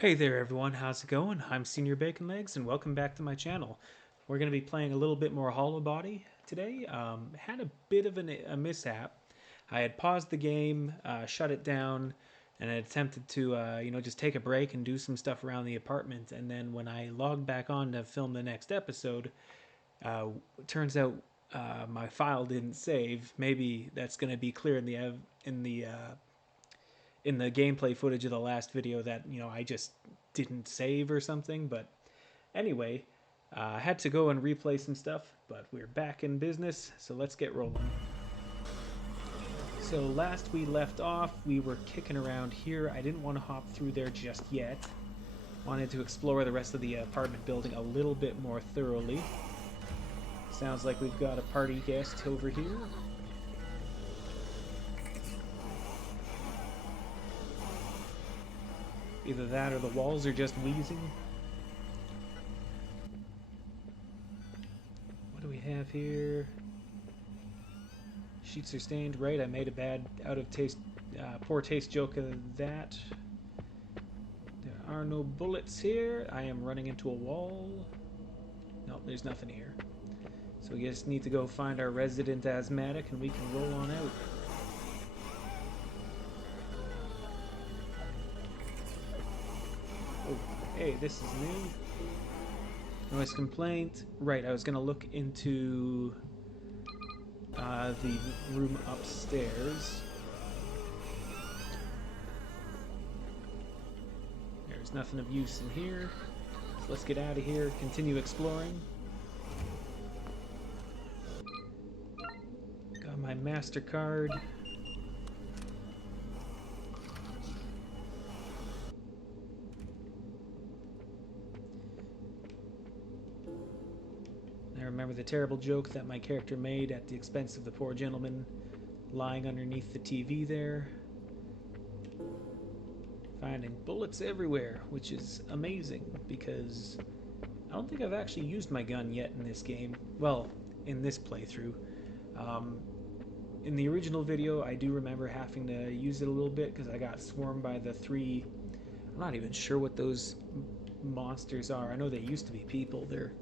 Hey there everyone, how's it going? I'm Senior Bacon Legs and welcome back to my channel. We're going to be playing a little bit more Hollowbody today. Had a bit of a mishap. I had paused the game, shut it down, and I attempted to just take a break and do some stuff around the apartment. And then when I logged back on to film the next episode, it turns out my file didn't save. Maybe that's going to be clear in the gameplay footage of the last video that I just didn't save or something. But anyway, I had to go and replay some stuff, but we're back in business, so let's get rolling. So last we left off, we were kicking around here. I didn't want to hop through there just yet. Wanted to explore the rest of the apartment building a little bit more thoroughly. Sounds like we've got a party guest over here. Either that or the walls are just wheezing. What do we have here? Sheets are stained. Right, I made a bad, poor taste joke of that. There are no bullets here. I am running into a wall. Nope, there's nothing here. So we just need to go find our resident asthmatic and we can roll on out. Oh, hey, this is new. Noise complaint. Right, I was going to look into the room upstairs. There's nothing of use in here. So let's get out of here, continue exploring. Got my MasterCard. I remember the terrible joke that my character made at the expense of the poor gentleman lying underneath the TV there. Finding bullets everywhere, which is amazing because I don't think I've actually used my gun yet in this game. Well, in this playthrough. In the original video, I do remember having to use it a little bit because I got swarmed by the three. I'm not even sure what those monsters are. I know they used to be people. They're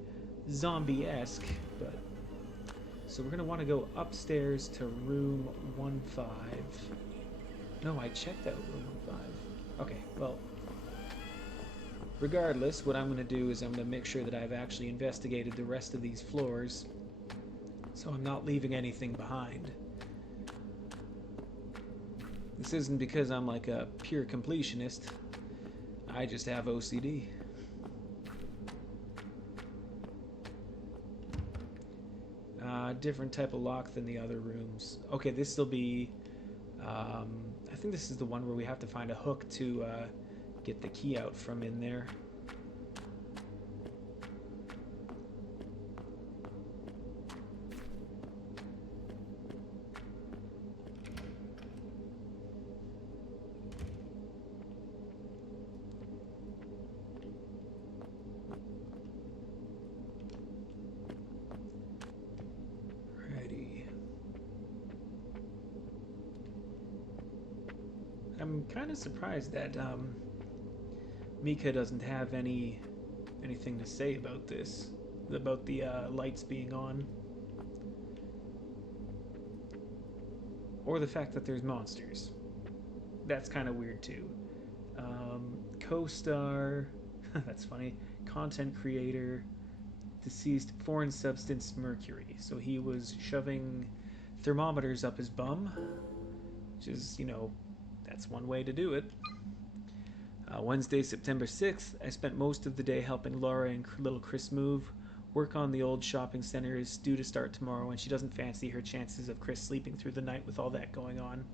zombie-esque, but so we're gonna want to go upstairs to room 1-5. No, I checked out room 1-5. Okay, well, regardless, what I'm gonna do is I'm gonna make sure that I've actually investigated the rest of these floors, so I'm not leaving anything behind. This isn't because I'm like a pure completionist. I just have OCD. Different type of lock than the other rooms. Okay, this will be... I think this is the one where we have to find a hook to get the key out from in there. I'm kind of surprised that Mika doesn't have anything to say about this, about the lights being on, or the fact that there's monsters. That's kind of weird too. Co-star, that's funny. Content creator, deceased, foreign substance mercury. So he was shoving thermometers up his bum, which is, that's one way to do it. Wednesday, September 6th, I spent most of the day helping Laura and little Chris move. Work on the old shopping center is due to start tomorrow, and she doesn't fancy her chances of Chris sleeping through the night with all that going on.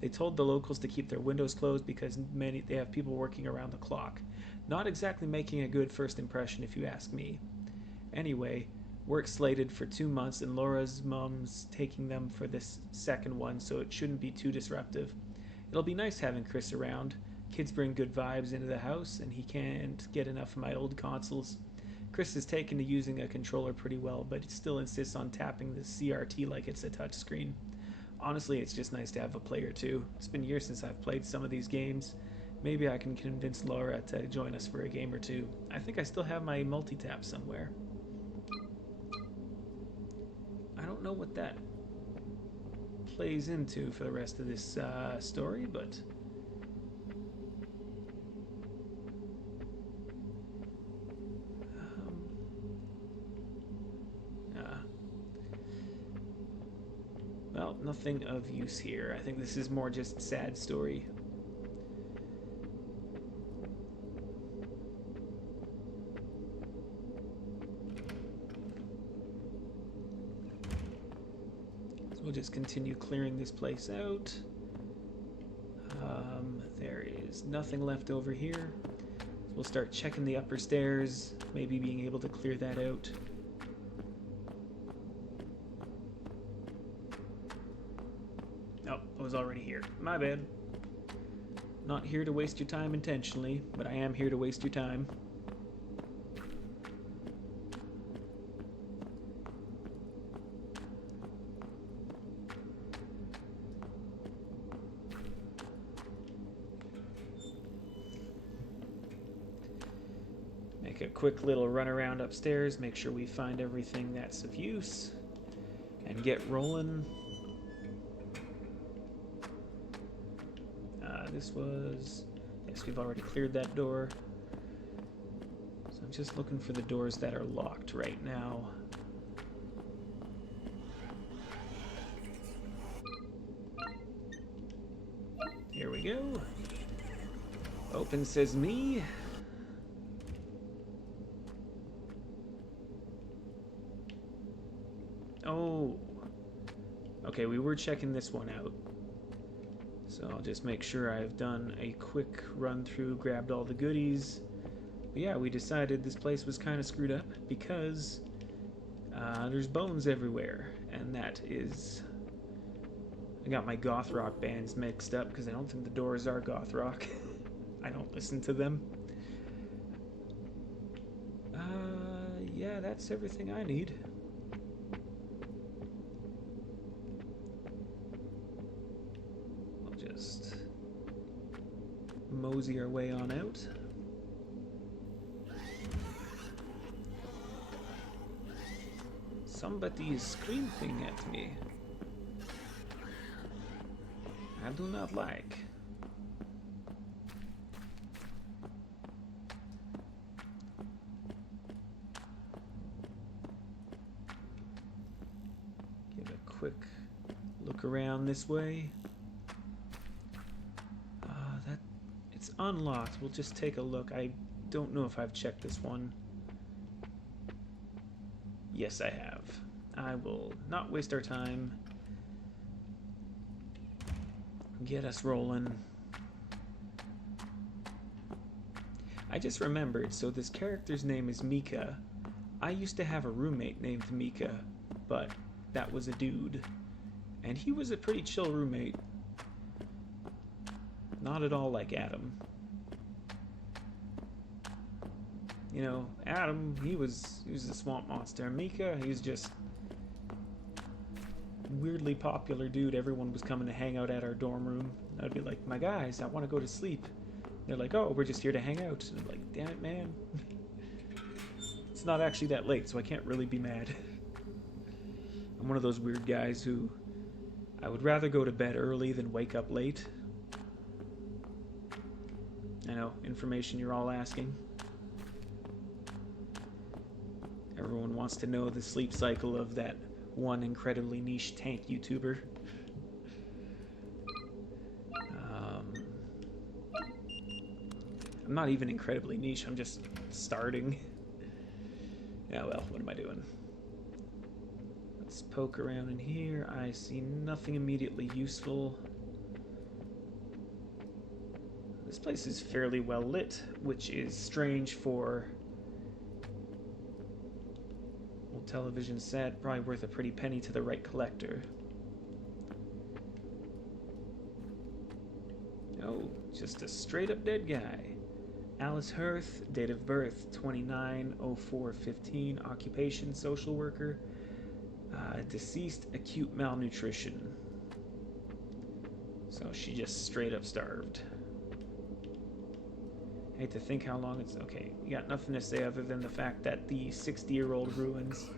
They told the locals to keep their windows closed because they have people working around the clock. Not exactly making a good first impression if you ask me. Anyway, work slated for 2 months, and Laura's mom's taking them for this second one, so it shouldn't be too disruptive. It'll be nice having Chris around. Kids bring good vibes into the house, and he can't get enough of my old consoles. Chris is taken to using a controller pretty well, but still insists on tapping the CRT like it's a touchscreen. Honestly, it's just nice to have a player too. It's been years since I've played some of these games. Maybe I can convince Laura to join us for a game or two. I think I still have my multi-tap somewhere. I don't know what that plays into for the rest of this story, but well, nothing of use here. I think this is more just sad story. So we'll just continue clearing this place out. There is nothing left over here. So we'll start checking the upper stairs, maybe being able to clear that out. Oh, I was already here. My bad. Not here to waste your time intentionally, but I am here to waste your time. Make a quick little run around upstairs, make sure we find everything that's of use, and get rolling. This was... yes, we've already cleared that door. So I'm just looking for the doors that are locked right now. Here we go. Open says me. Oh. Okay, we were checking this one out. So I'll just make sure I've done a quick run through, grabbed all the goodies. But yeah, we decided this place was kind of screwed up because there's bones everywhere. And that is... I got my goth rock bands mixed up because I don't think the Doors are goth rock. I don't listen to them. Yeah, that's everything I need. Just mosey our way on out. Somebody is screaming at me. I do not like. Give a quick look around this way. It's unlocked. We'll just take a look. I don't know if I've checked this one. Yes, I have. I will not waste our time. Get us rolling. I just remembered, so this character's name is Mika. I used to have a roommate named Mika, but that was a dude. And he was a pretty chill roommate. Not at all like Adam. You know, Adam, he was a swamp monster. Mika, he was just weirdly popular dude. Everyone was coming to hang out at our dorm room. I'd be like, my guys, I want to go to sleep. They're like, oh, we're just here to hang out. And I'm like, damn it, man. It's not actually that late, so I can't really be mad. I'm one of those weird guys who I would rather go to bed early than wake up late. I know, information you're all asking. Everyone wants to know the sleep cycle of that one incredibly niche tank YouTuber. I'm not even incredibly niche, I'm just starting. Yeah, well, what am I doing? Let's poke around in here. I see nothing immediately useful. This place is fairly well lit, which is strange for old television set. Probably worth a pretty penny to the right collector. Oh, just a straight up dead guy. Alice Hirth, date of birth 29/04/15, occupation social worker, deceased acute malnutrition. So she just straight up starved. I hate to think how long it's... Okay, you got nothing to say other than the fact that the 60-year-old ruins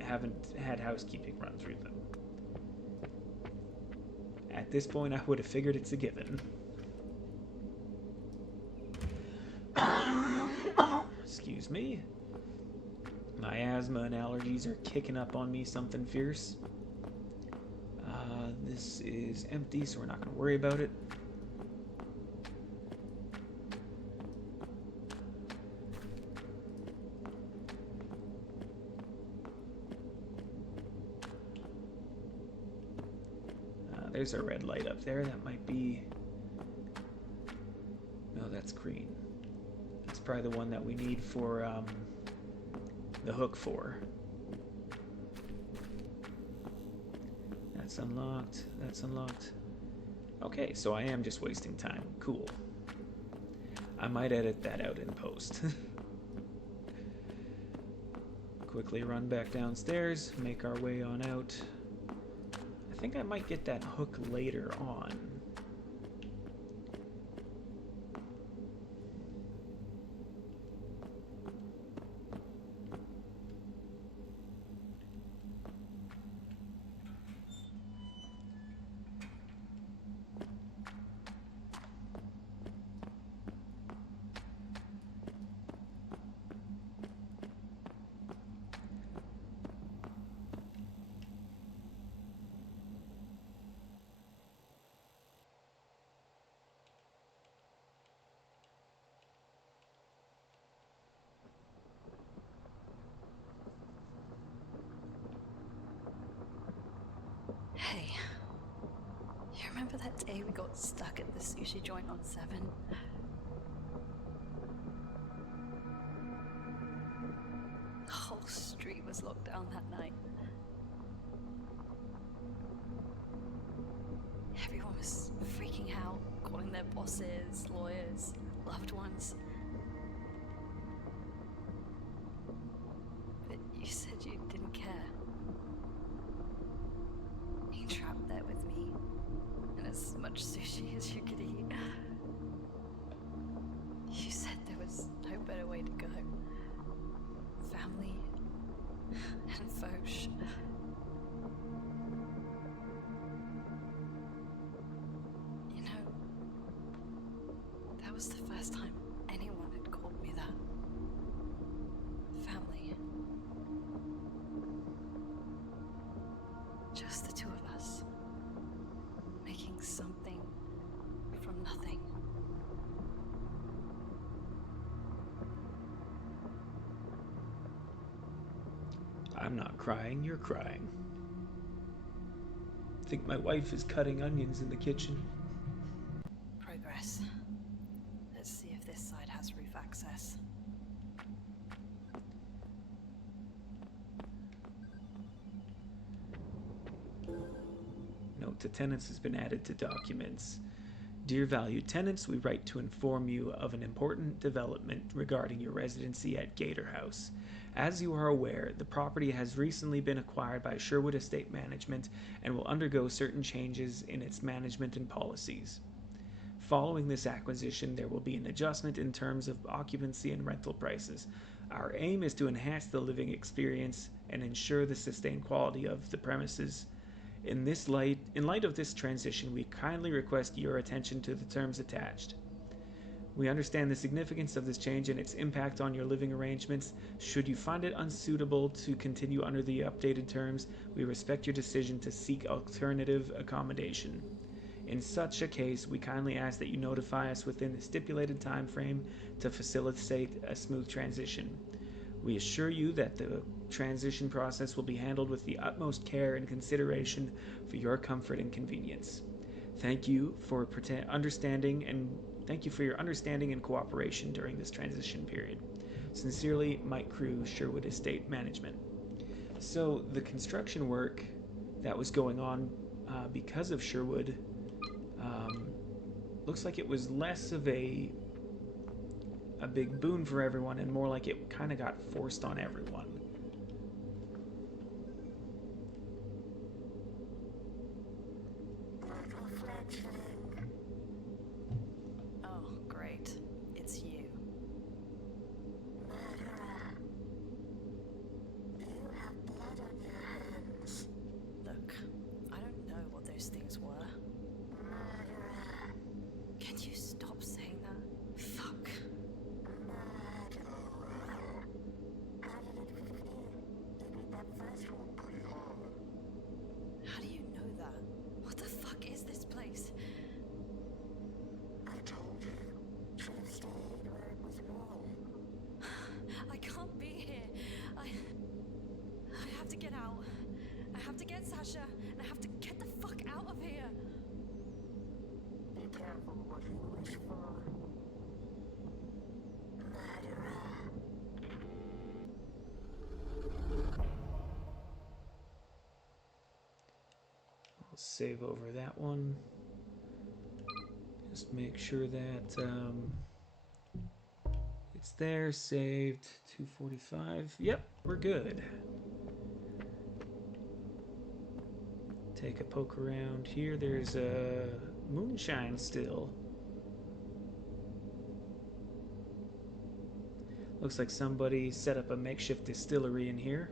haven't had housekeeping run through them. At this point, I would have figured it's a given. Excuse me. My asthma and allergies are kicking up on me something fierce. This is empty, so we're not going to worry about it. There's a red light up there. That might be... No, that's green. That's probably the one that we need for the hook for. That's unlocked. That's unlocked. Okay, so I am just wasting time. Cool. I might edit that out in post. Quickly run back downstairs, make our way on out. I think I might get that hook later on. Hey, you remember that day we got stuck at the sushi joint on 7? The whole street was locked down that night. Everyone was freaking out, calling their bosses, lawyers, loved ones. But you said you didn't care. You trapped there with me, and as much sushi as you could eat. You said there was no better way to go. Family and Foch. You know, that was the first time anyone had called me that. Family. Just the two of us. Making something from nothing. I'm not crying, you're crying. I think my wife is cutting onions in the kitchen. Progress. Let's see if this side has roof access. Note to tenants has been added to documents. Dear valued tenants, we write to inform you of an important development regarding your residency at Gator House. As you are aware, the property has recently been acquired by Sherwood Estate Management and will undergo certain changes in its management and policies. Following this acquisition, there will be an adjustment in terms of occupancy and rental prices. Our aim is to enhance the living experience and ensure the sustained quality of the premises. In light of this transition, we kindly request your attention to the terms attached. We understand the significance of this change and its impact on your living arrangements. Should you find it unsuitable to continue under the updated terms, we respect your decision to seek alternative accommodation. In such a case, we kindly ask that you notify us within the stipulated time frame to facilitate a smooth transition. We assure you that the transition process will be handled with the utmost care and consideration for your comfort and convenience. Thank you for your understanding and cooperation during this transition period. Sincerely, Mike Crew, Sherwood Estate Management. So the construction work that was going on because of Sherwood looks like it was less of a big boon for everyone and more like it kind of got forced on everyone. Oh. have to get Sasha, and I have to get the fuck out of here. Be careful what you wish for. Murderer. I'll save over that one. Just make sure that it's there, saved. 245. Yep, we're good. Take a poke around here. There's a moonshine still. Looks like somebody set up a makeshift distillery in here.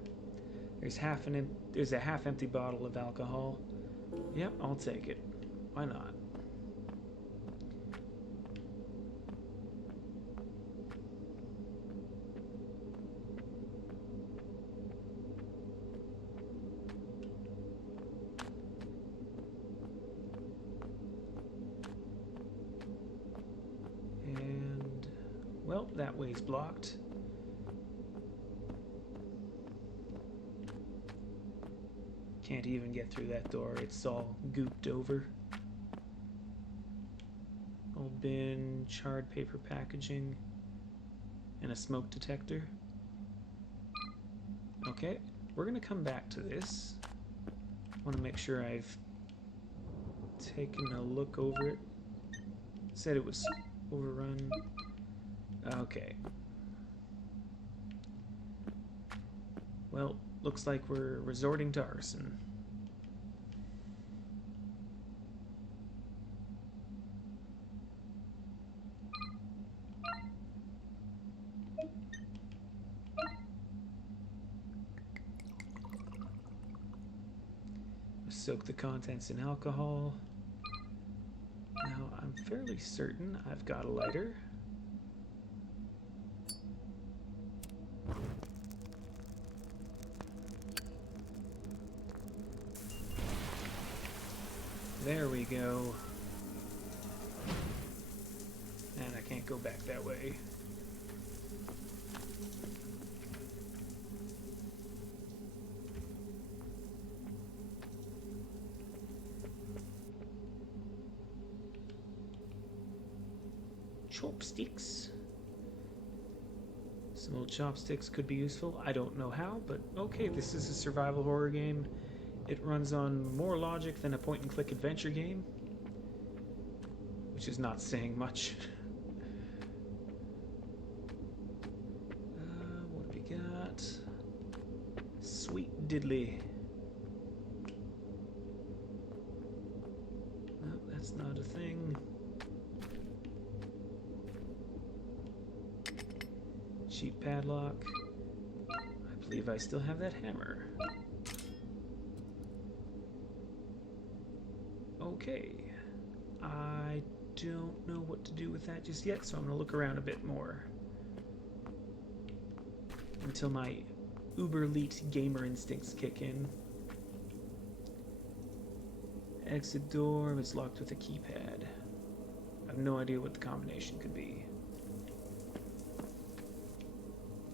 There's a half-empty bottle of alcohol. Yep, I'll take it. Why not? And well, that way's blocked. Can't even get through that door. It's all gooped over. Old bin, charred paper packaging, and a smoke detector. Okay, we're gonna come back to this. I want to make sure I've taken a look over it. Said it was overrun. Okay. Well, looks like we're resorting to arson. Soak the contents in alcohol. Now, I'm fairly certain I've got a lighter. There we go. And I can't go back that way. Chopsticks. Some old chopsticks could be useful. I don't know how, but okay, this is a survival horror game. It runs on more logic than a point-and-click adventure game, which is not saying much. What do we got? Sweet diddly. No, that's not a thing. Cheap padlock. I believe I still have that hammer. Okay. I don't know what to do with that just yet, so I'm going to look around a bit more. Until my uber-elite gamer instincts kick in. Exit door. It's locked with a keypad. I have no idea what the combination could be.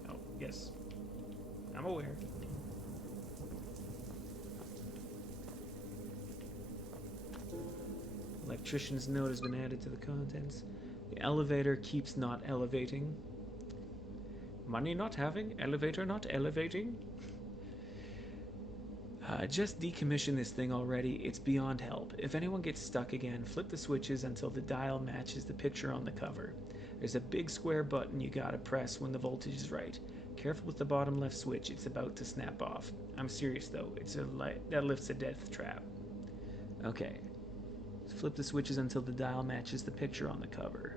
Oh, yes. I'm aware. Electrician's note has been added to the contents. The elevator keeps not elevating. Money not having, elevator not elevating. Just decommission this thing already. It's beyond help. If anyone gets stuck again, flip the switches until the dial matches the picture on the cover. There's a big square button you gotta press when the voltage is right. Careful with the bottom left switch. It's about to snap off. I'm serious though. It's a light that lifts a death trap. Okay. Flip the switches until the dial matches the picture on the cover.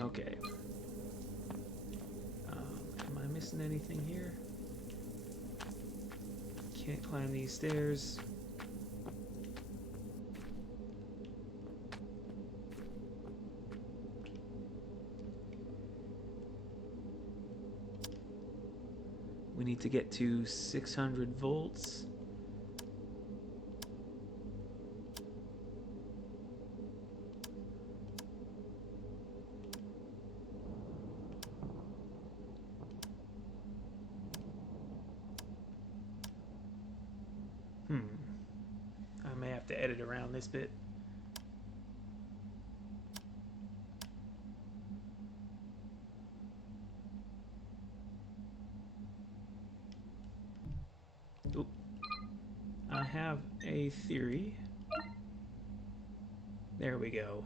Okay. Am I missing anything here? Can't climb these stairs. We need to get to 600 volts. to edit around this bit. Oop. I have a theory. There we go.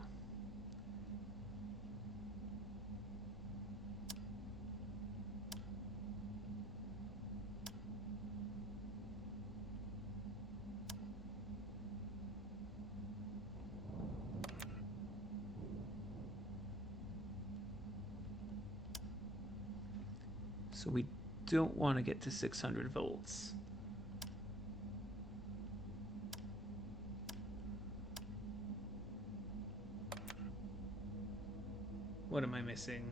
So we don't want to get to 600 volts. What am I missing?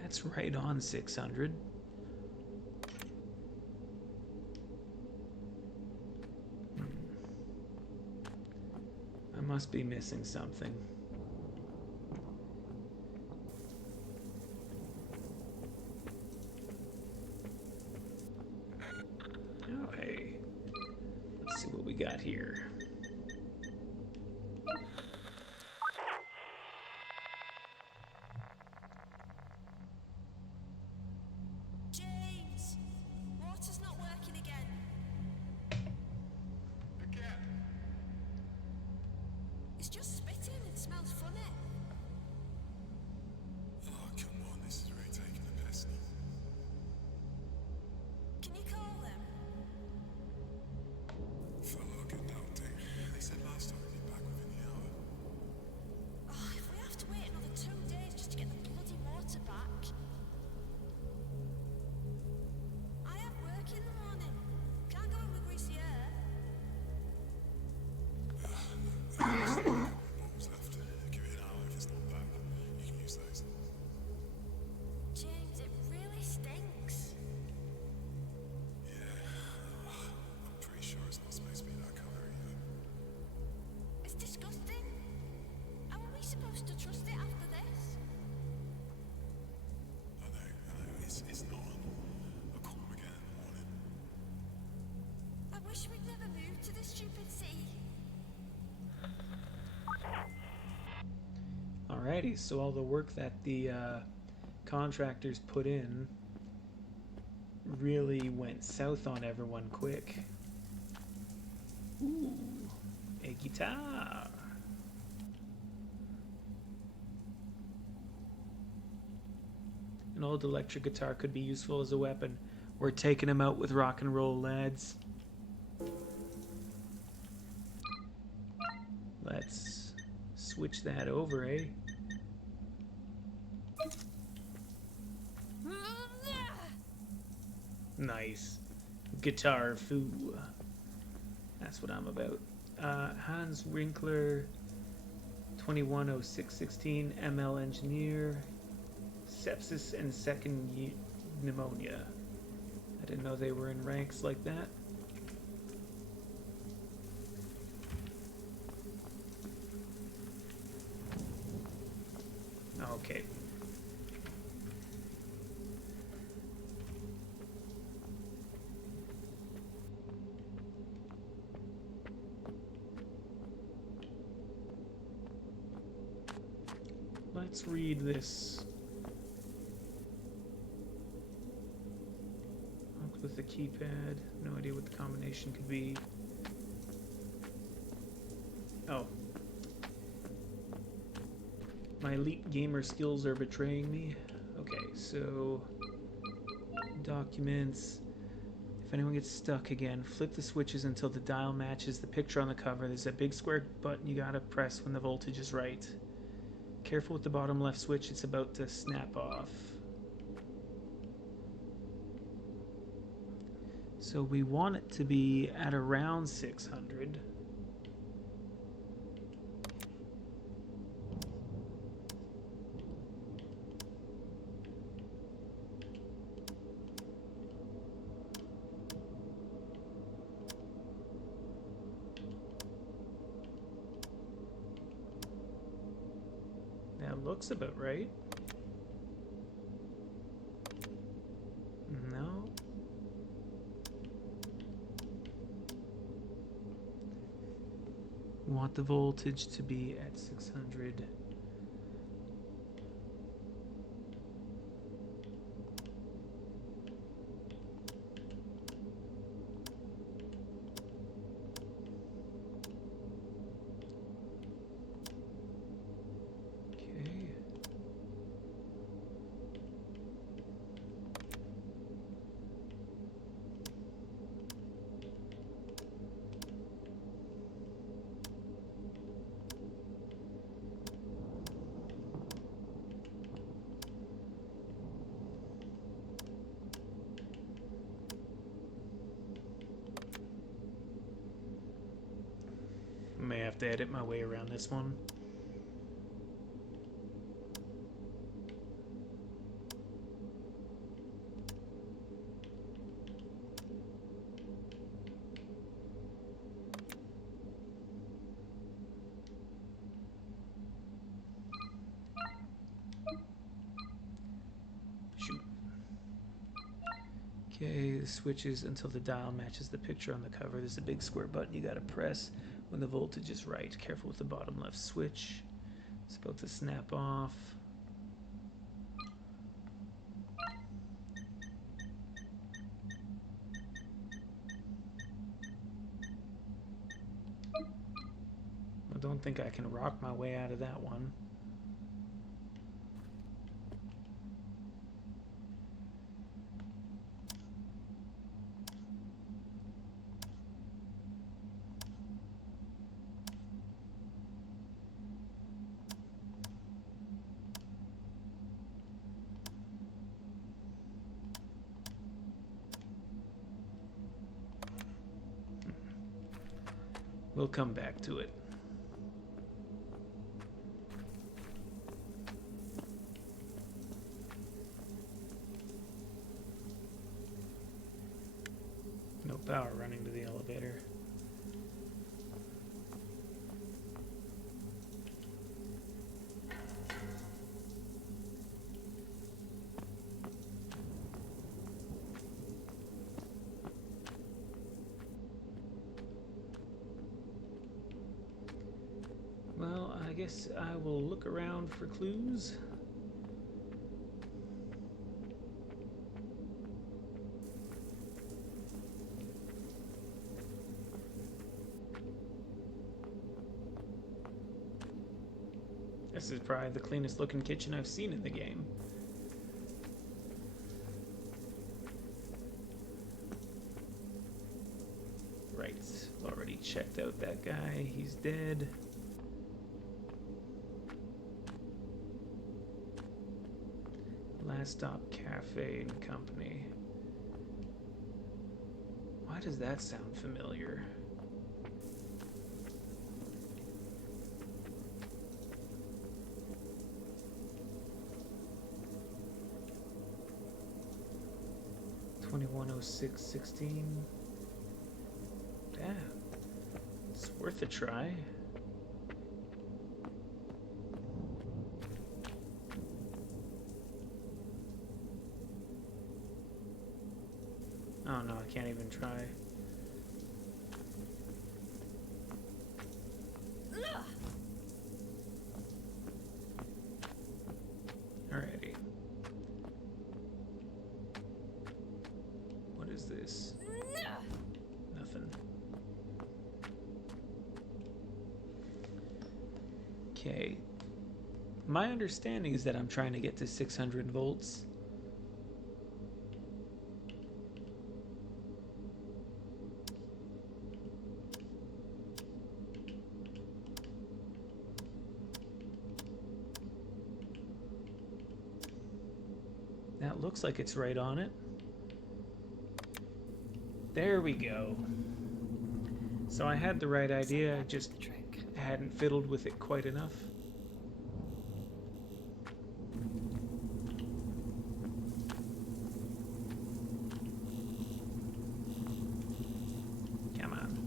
That's right on 600. I must be missing something. Oh, hey. Let's see what we got here. James! Water's not working again. Again? It's just spitting and smells funny. Oh, come on, this is really taking the piss. Can you call them? Fella, I'll get down to. They said last time we'd be back within the hour. Oh, if we have to wait another 2 days just to get the bloody water back. I have work in the morning. Can't go in with greasy hair. There's a couple of bottles left. Give it an hour if it's not back. You can use those. James, it really stinks. Yeah, I'm pretty sure it's not supposed to be that colour either. It's disgusting. How are we supposed to trust it after this? I know. It's not. I'll call them again in the morning. I wish we'd never moved to this stupid city. Alrighty, so all the work that the contractors put in really went south on everyone quick. Ooh, a guitar. An old electric guitar could be useful as a weapon. We're taking him out with rock and roll, lads. Let's switch that over, eh? Nice. Guitar foo. That's what I'm about. Hans Winkler, 210616, ML engineer, sepsis and second pneumonia. I didn't know they were in ranks like that. Okay. Let's read this. Looked with the keypad. No idea what the combination could be. Oh. My elite gamer skills are betraying me. Okay, so documents. If anyone gets stuck again, flip the switches until the dial matches the picture on the cover. There's a big square button you gotta press when the voltage is right. Careful with the bottom left switch, it's about to snap off. So we want it to be at around 600. looks about right. No. Want the voltage to be at 600. Okay. May have to edit my way around this one. Shoot. Okay, the switches until the dial matches the picture on the cover. There's a big square button you gotta press when the voltage is right. Careful with the bottom left switch. It's about to snap off. I don't think I can rock my way out of that one. We'll come back to it. No power running to the elevator. Well, I guess I will look around for clues. This is probably the cleanest looking kitchen I've seen in the game. Right, already checked out that guy. He's dead. Last Stop Cafe and Company. Why does that sound familiar? $21.06.16. Yeah, it's worth a try. Oh no, I can't even try. Alrighty. What is this? Nothing. Okay. My understanding is that I'm trying to get to 600 volts. That looks like it's right on it. There we go. So I had the right idea, I just hadn't fiddled with it quite enough. Come on.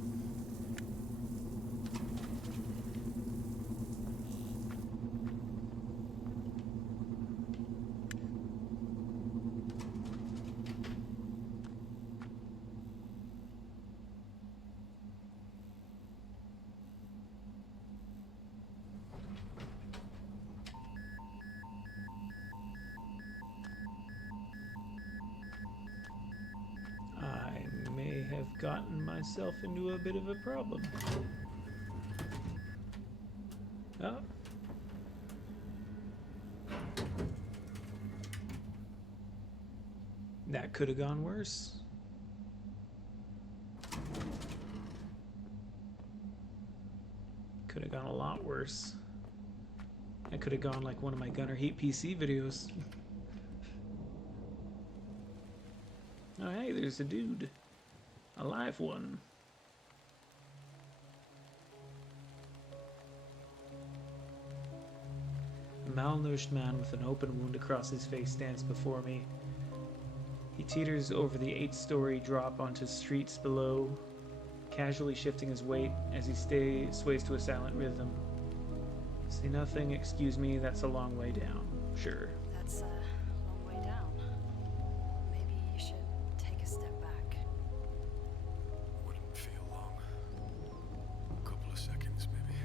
have gotten myself into a bit of a problem. Oh. That could have gone worse. Could have gone a lot worse. I could have gone like one of my Gunner Heat PC videos. Oh, hey, there's a dude. A live one. A malnourished man with an open wound across his face stands before me. He teeters over the 8-story drop onto streets below, casually shifting his weight as he sways to a silent rhythm. Say nothing, excuse me, that's a long way down. Sure. That's a long way down. Maybe you should take a step back. Wouldn't feel long. A couple of seconds, maybe.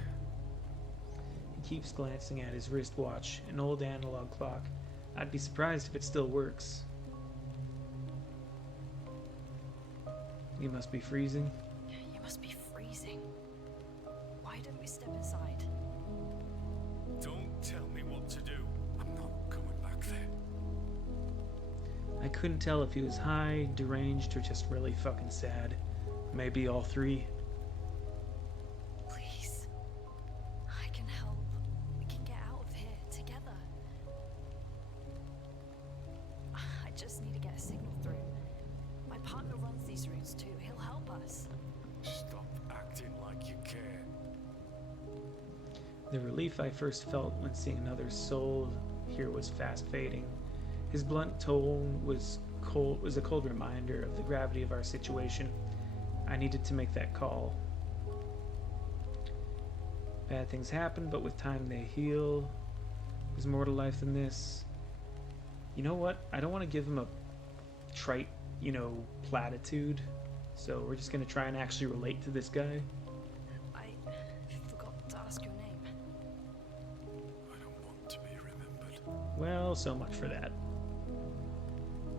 He keeps glancing at his wristwatch, an old analog clock. I'd be surprised if it still works. You must be freezing. You must be freezing. Why don't we step inside? Don't tell me what to do. I'm not going back there. I couldn't tell if he was high, deranged, or just really fucking sad. Maybe all three. Please. I can help. We can get out of here together. I just need to get a signal through. My partner runs these routes too. He'll help us. Stop acting like you care. The relief I first felt when seeing another soul here was fast fading. His blunt tone was a cold reminder of the gravity of our situation. I needed to make that call. Bad things happen, but with time they heal. There's more to life than this. You know what? I don't want to give him a trite, platitude. So we're just going to try and actually relate to this guy. I forgot to ask your name. I don't want to be remembered. Well, so much for that.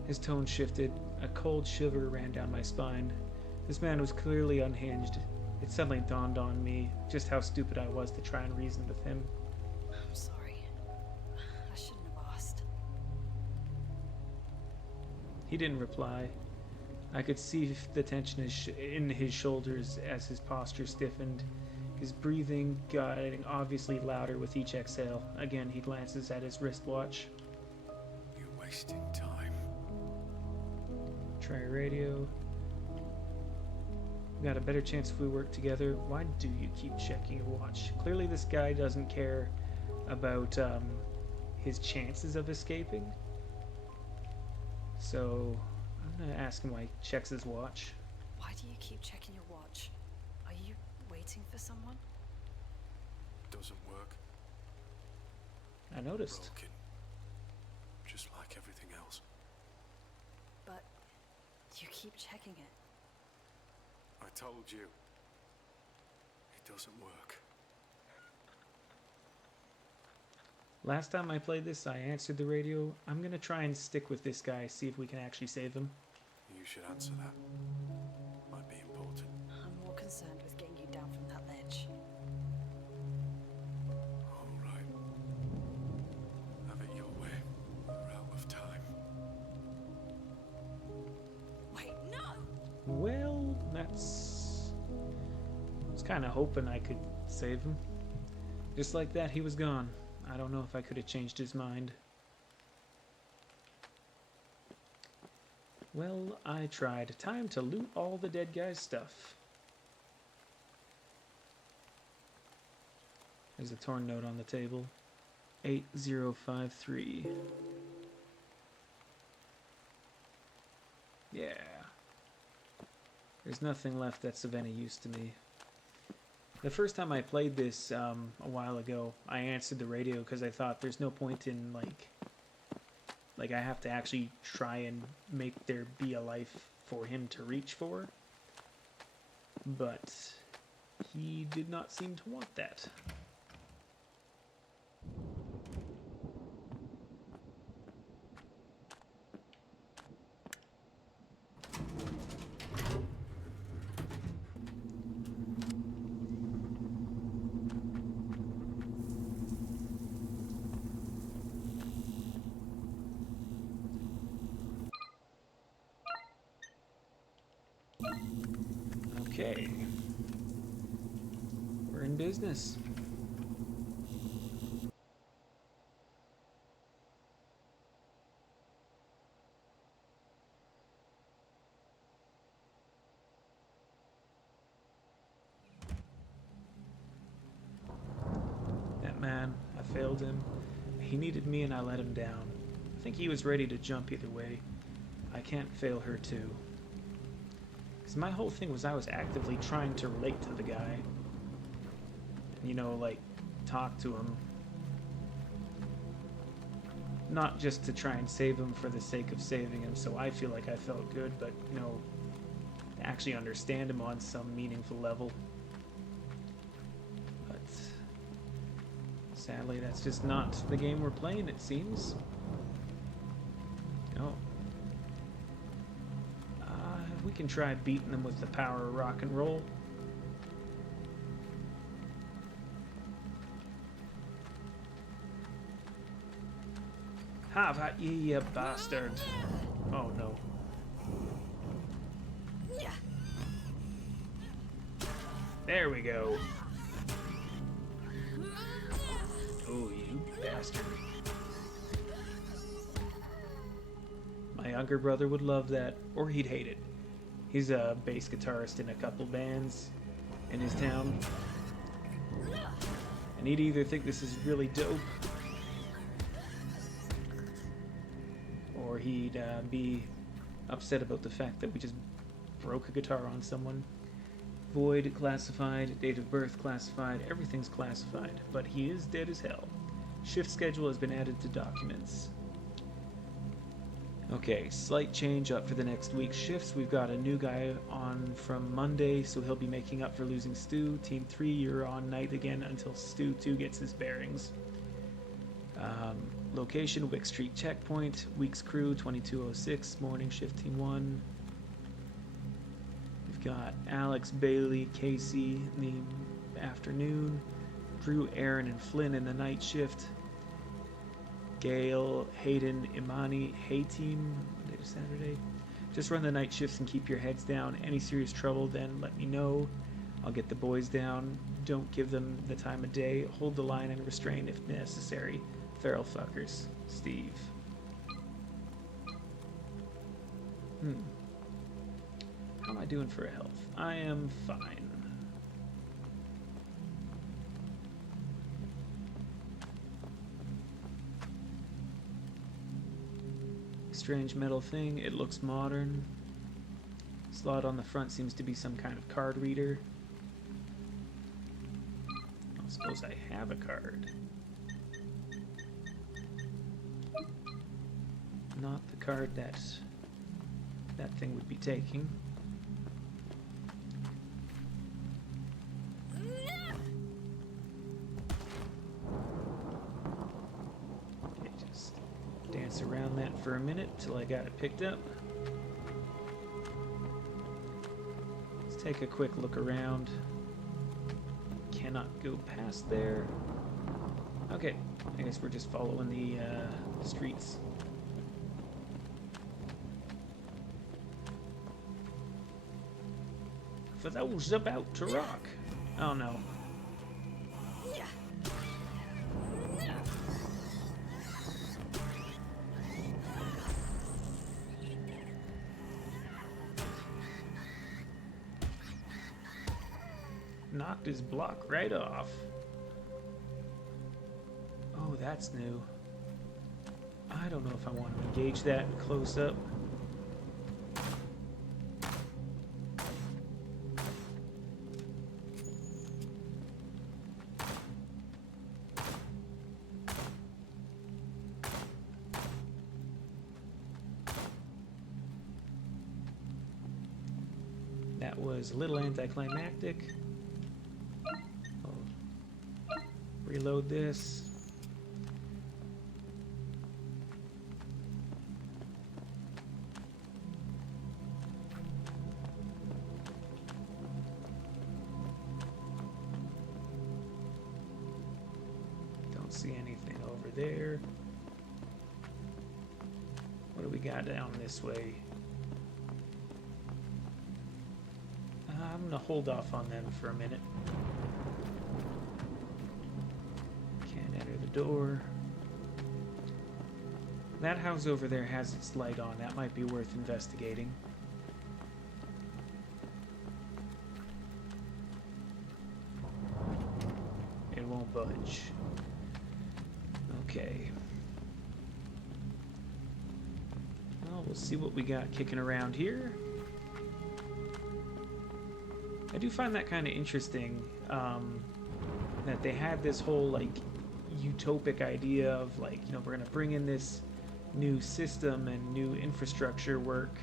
His tone shifted. A cold shiver ran down my spine. This man was clearly unhinged. It suddenly dawned on me just how stupid I was to try and reason with him. I'm sorry. I shouldn't have asked. He didn't reply. I could see the tension in his shoulders as his posture stiffened. His breathing getting obviously louder with each exhale. Again, he glances at his wristwatch. You're wasting time. Try radio. We got a better chance if we work together. Why do you keep checking your watch? Clearly this guy doesn't care about his chances of escaping. So I'm gonna ask him why he checks his watch. Why do you keep checking your watch? Are you waiting for someone? Doesn't work. I noticed. Broken. Just like everything else. But you keep checking it. I told you. It doesn't work. Last time I played this, I answered the radio. I'm gonna try and stick with this guy, see if we can actually save him. You should answer that. Might be important. I'm more concerned with getting you down from that ledge. All right. Have it your way. We're out of time. Wait, no! Well, that's... I was kind of hoping I could save him. Just like that, he was gone. I don't know if I could have changed his mind. Well, I tried. Time to loot all the dead guy's stuff. There's a torn note on the table. 8053. Yeah. There's nothing left that's of any use to me. The first time I played this a while ago, I answered the radio because I thought there's no point in like I have to actually try and make there be a life for him to reach for. But he did not seem to want that. Okay. We're in business. That man, I failed him. He needed me and I let him down. I think he was ready to jump either way. I can't fail her too. Because my whole thing was I was actively trying to relate to the guy. You know, like, talk to him. Not just to try and save him for the sake of saving him, so I feel like I felt good, but, you know, to actually understand him on some meaningful level. But sadly, that's just not the game we're playing, it seems. Oh. We can try beating them with the power of rock and roll. Have at ye, you bastard. Oh no. There we go. Oh, you bastard. My younger brother would love that, or he'd hate it. He's a bass guitarist in a couple bands in his town. And he'd either think this is really dope, or he'd be upset about the fact that we just broke a guitar on someone. Void classified, date of birth classified, everything's classified, but he is dead as hell. Shift schedule has been added to documents. Okay, slight change up for the next week's shifts. We've got a new guy on from Monday, so he'll be making up for losing Stu. Team 3, you're on night again until Stu 2 gets his bearings. Location, Wick Street Checkpoint. Week's crew, 2206. Morning shift, Team 1. We've got Alex, Bailey, Casey in the afternoon. Drew, Aaron, and Flynn in the night shift. Gail, Hayden, Imani, Hay Team, Monday to Saturday. Just run the night shifts and keep your heads down. Any serious trouble, then let me know. I'll get the boys down. Don't give them the time of day. Hold the line and restrain if necessary. Feral fuckers. Steve. How am I doing for health? I am fine. Strange metal thing. It looks modern. Slot on the front seems to be some kind of card reader. I suppose I have a card. Not the card that thing would be taking. Okay, just dance around that for a minute till I got it picked up. Let's take a quick look around. Cannot go past there. Okay, I guess we're just following the streets. For those about to rock. Oh no. Knocked his block right off. Oh, that's new. I don't know if I want to engage that close up. That was a little anticlimactic. I'll reload this. Don't see anything over there. What do we got down this way? I'm gonna hold off on them for a minute. Can't enter the door. That house over there has its light on. That might be worth investigating. It won't budge. Okay. Well, we'll see what we got kicking around here. I do find that kind of interesting, that they had this whole, like, utopic idea of, like, you know, we're going to bring in this new system and new infrastructure work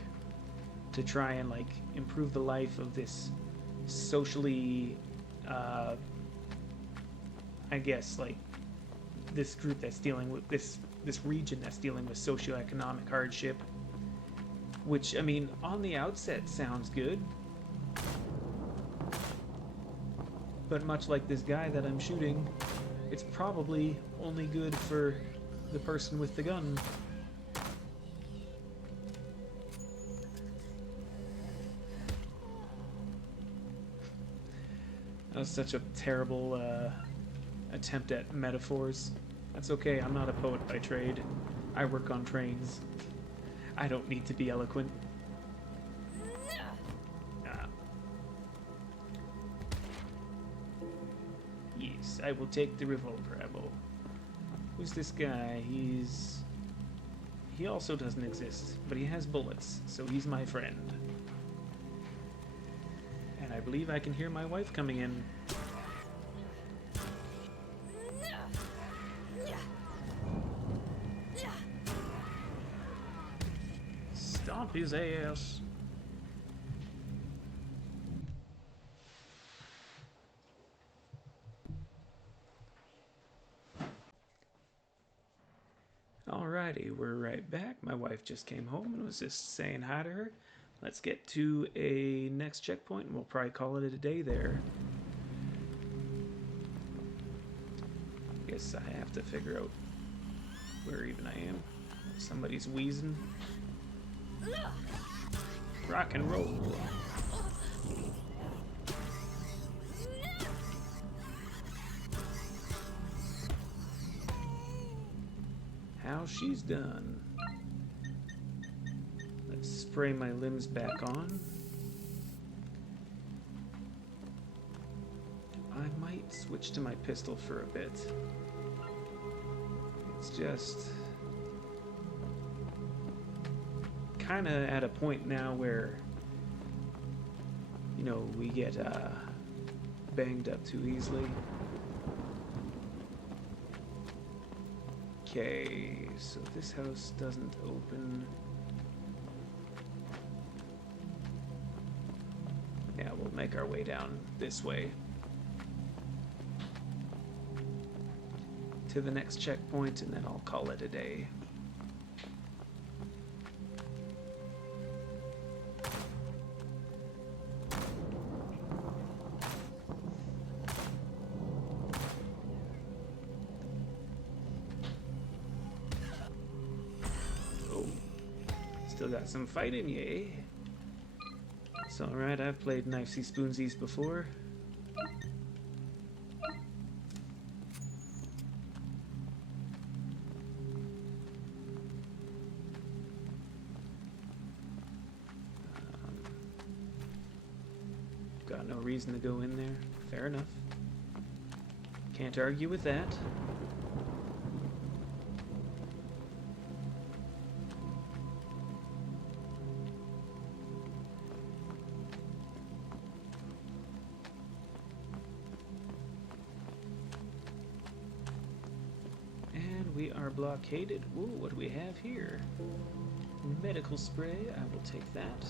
to try and, like, improve the life of this socially, I guess, like, this group that's dealing with this region that's dealing with socioeconomic hardship, which, I mean, on the outset sounds good, but much like this guy that I'm shooting, it's probably only good for the person with the gun. That was such a terrible attempt at metaphors. That's okay, I'm not a poet by trade. I work on trains. I don't need to be eloquent. Yes, I will take the revolver ammo. Who's this guy? He also doesn't exist, but he has bullets, so he's my friend. And I believe I can hear my wife coming in. Stomp his ass. Alrighty, we're right back. My wife just came home and was just saying hi to her. Let's get to a next checkpoint and we'll probably call it a day there. Guess I have to figure out where even I am. Somebody's wheezing. Rock and roll. How she's done. Let's spray my limbs back on. I might switch to my pistol for a bit. It's just kind of at a point now where, you know, we get banged up too easily. Okay, so this house doesn't open. Yeah, we'll make our way down this way to the next checkpoint and then I'll call it a day. Still got some fight in you, eh? It's alright, I've played Knifesy Spoonsies before. Got no reason to go in there. Fair enough. Can't argue with that. We are blockaded. Ooh, what do we have here? Medical spray. I will take that.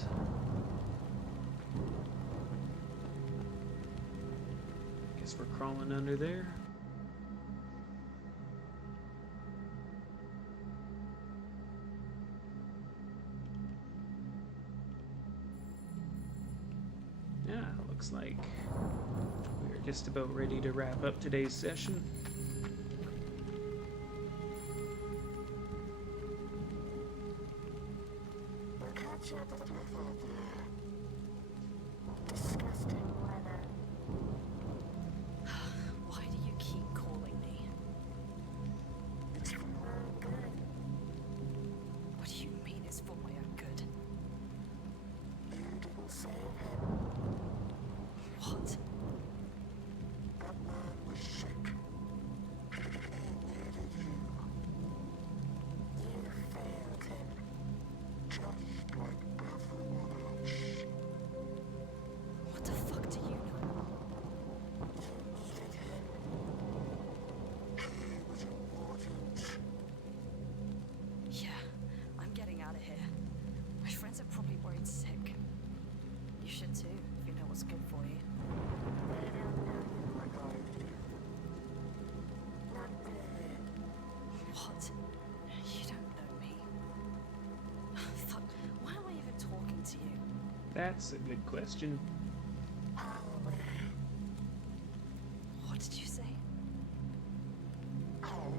Guess we're crawling under there. Yeah, looks like we're just about ready to wrap up today's session. Discuss What? You don't know me. Fuck, why am I even talking to you? That's a good question. What did you say? How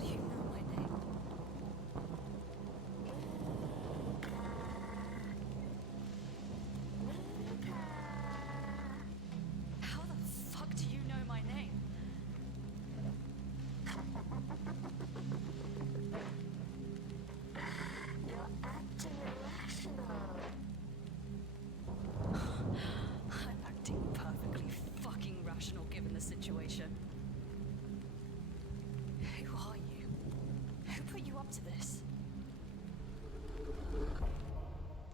do you know my name? How the fuck do you know my name? I'm acting perfectly fucking rational given the situation. Who are you? Who put you up to this?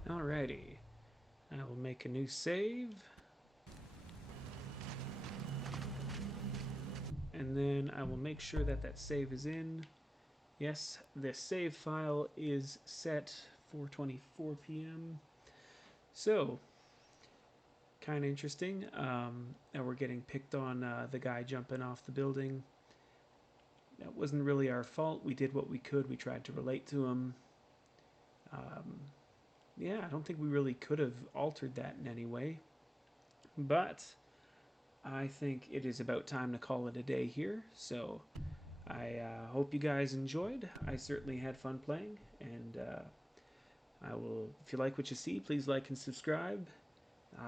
Alrighty. I will make a new save. And then I will make sure that that save is in. Yes, the save file is set for 4:24 p.m. So, kind of interesting. Now we're getting picked on the guy jumping off the building. That wasn't really our fault. We did what we could. We tried to relate to him. Yeah, I don't think we really could have altered that in any way. But I think it is about time to call it a day here. So I hope you guys enjoyed. I certainly had fun playing, and I will. If you like what you see, please like and subscribe.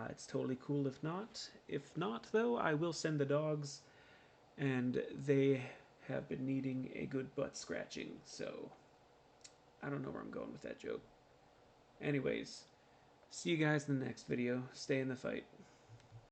It's totally cool if not. If not, though, I will send the dogs, and they have been needing a good butt scratching. So I don't know where I'm going with that joke. Anyways, see you guys in the next video. Stay in the fight.